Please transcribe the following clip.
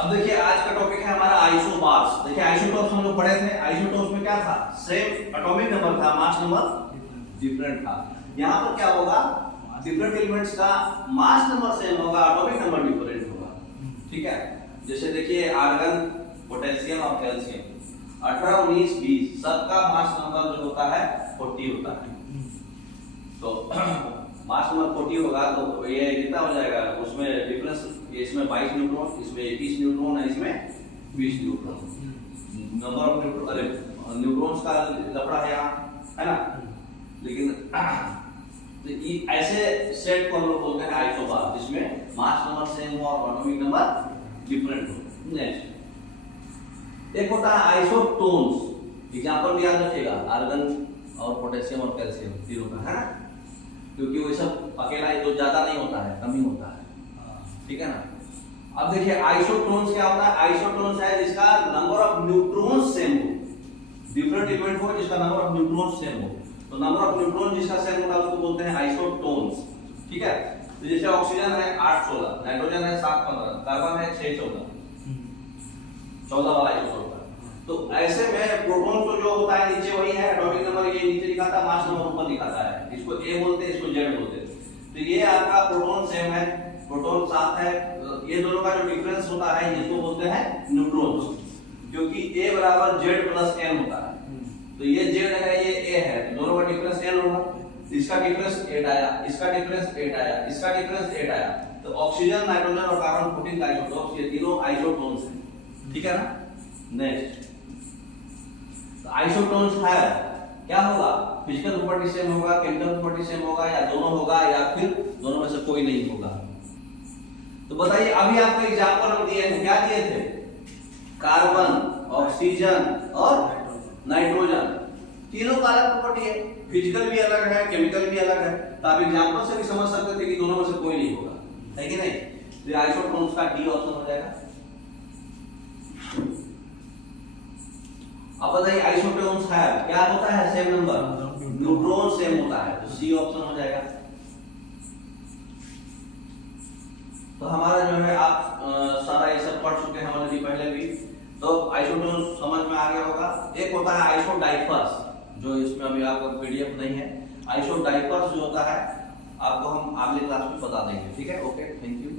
अब देखिए आज का टॉपिक है हमारा आइसोबार्स। देखिए आइसोटॉप्स हम लोग पढ़े थे। आइसोटॉप्स में क्या था, सेम एटॉमिक नंबर था, मास नंबर डिफरेंट था। यहाँ पर क्या होगा, डिफरेंट एलिमेंट्स का मास नंबर सेम होगा, एटॉमिक नंबर डिफरेंट होगा। ठीक है, जैसे देखिए आर्गन, पोटेशियम और कैल्शियम 18, 19, 20 सबका मास नंबर जो होता है 40 होता है। तो मास नंबर 40 होगा तो ये कितना हो जाएगा, उसमें डिफरेंस, इसमें 22 न्यूट्रॉन, इसमें 21 न्यूट्रॉन है, इसमें 20 न्यूट्रॉन। नंबर ऑफ न्यूट्रॉन, अरे न्यूट्रॉन्स का लफड़ा है यहाँ, है ना। लेकिन तो ऐसे सेट को हम लोग बोलते हैं आइसोबार, जिसमें मास नंबर सेम हो और एटॉमिक नंबर डिफरेंट हो। नेक्स्ट एक होता है आइसोटोन्स। एग्जांपल भी याद रखिएगा, आर्गन और पोटेशियम और कैल्शियम तीनों का, है ना, क्योंकि वो सब अकेला तो ज्यादा नहीं होता है, कम ही होता है। ठीक है ना। अब देखिए आइसोटोन्स क्या होता है। आइसोटोन्स है जिसका नंबर ऑफ न्यूट्रॉन्स सेम हो, डिफरेंट एलिमेंट हो जिसका नंबर ऑफ न्यूट्रॉन्स सेम हो। तो नंबर ऑफ न्यूट्रॉन जिसका सेम होता है उसको बोलते हैं आइसोटोन्स। ठीक है, तो जैसे ऑक्सीजन है 8, 16, नाइट्रोजन है 7, 15, कार्बन है 6, 14, 14 वाला आइसोटोन। तो ऐसे में प्रोटॉन तो जो होता है नीचे वही है, एटॉमिक नंबर ये नीचे दिखाता है, मास नंबर ऊपर दिखाता है। इसको ए बोलते हैं, इसको जेड बोलते हैं। तो ये आपका प्रोटॉन सेम है, प्रोटॉन 7 है। ये दोनों का जो डिफरेंस होता है इसको बोलते हैं न्यूट्रॉन्स, क्योंकि ए बराबर जेड प्लस एन होता है। तो ये जेड है, ये ए है, तो दोनों का डिफरेंस एन होगा। इसका डिफरेंस 8 आया, इसका डिफरेंस 8 आया, इसका डिफरेंस 8 आया। तो ऑक्सीजन, नाइट्रोजन और कार्बन 14 आइसोटोप्स, ये तीनों आइसोटोन्स हैं। ठीक है ना। नेक्स्ट आइसोटोन्स है क्या होगा, फिजिकल प्रॉपर्टी सेम होगा, केमिकल प्रॉपर्टी सेम होगा, या दोनों होगा, या फिर दोनों में से कोई नहीं होगा। तो बताइए, अभी आपको एग्जांपल हम दिए हैं, क्या दिए थे, कार्बन, ऑक्सीजन और नाइट्रोजन, तीनों का अलग प्रॉपर्टी है, फिजिकल भी अलग है, केमिकल भी अलग है। तो आप एग्जांपल से भी समझ सकते थे कि दोनों में से कोई नहीं होगा, है कि नहीं। तो आइसोटोन्स का डी ऑप्शन हो जाएगा। अब बताइए आइसोटोन्स है क्या होता है, सेम नंबर, न्यूट्रॉन सेम होता है, तो सी ऑप्शन हो जाएगा। तो हमारा जो है आप सारा ये सब पढ़ चुके हैं ऑलरेडी पहले भी, तो आइसोटोन्स समझ में आ गया होगा। एक होता है आइसोडाइफर्स, जो इसमें अभी आपका पीडीएफ नहीं है। आइसोडाइफर्स जो होता है आपको हम अगले क्लास में बता देंगे। ठीक है, ओके, थैंक यू।